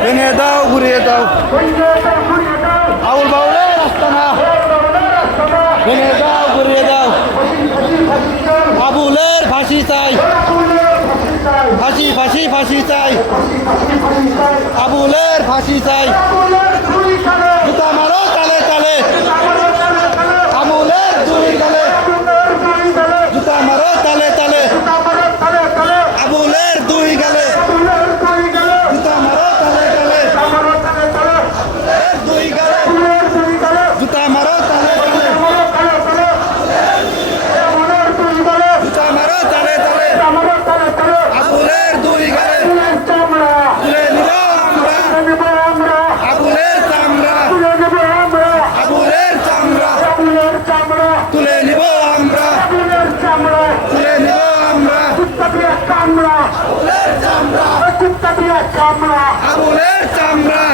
ভেঙে দাও ঘুরিয়ে দাও আউল বাউলের রাস্তা না ভেঙে দাও ঘুরিয়ে দাও আবুলের ফাঁসি চাই ফাঁসি ফাঁসি ফাঁসি চাই আবুলের ফাঁসি চাই জুতা মারো তালে তালে আবুলের দুই গালে জুতা মারো তালে তালে আবুলের দুই গালে জুতা মারো তালে তালে দুই গালে জুতা মারো তালে তালে জুতা মারো তালে তালে আবুলের দুই গালে তুলে নিব আমরা আবুলের চামড়া আবুলের চামড়া তুলে নিব আমরা তুলে নিব আমরা আবুলের চামড়া আবুলের চামড়া